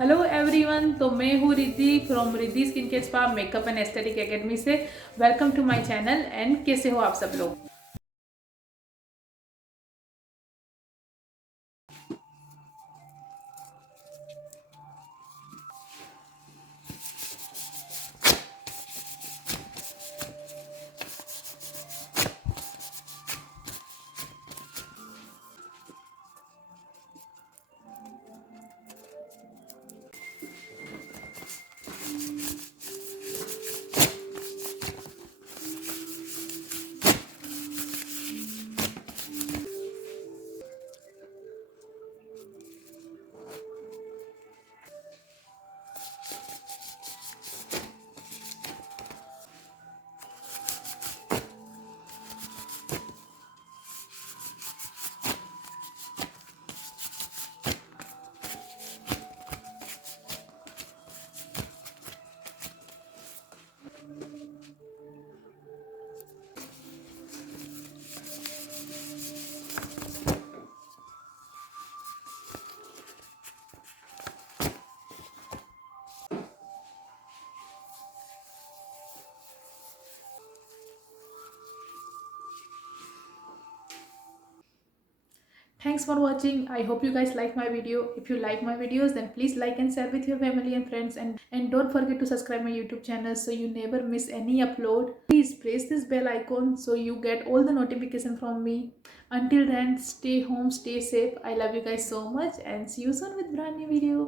Hello everyone. तो मैं हूँ Riddhi from Riddhi skin care spa makeup and aesthetic academy से। Welcome to my channel. And कैसे हो आप सब लोग? Thanks for watching. I hope you guys like my video. If you like my videos, then please like and share with your family and friends, and don't forget to subscribe my YouTube channel so you never miss any upload. Please press this bell icon so you get all the notification from me. Until then, stay home, stay safe. I love you guys so much and see you soon with brand new video.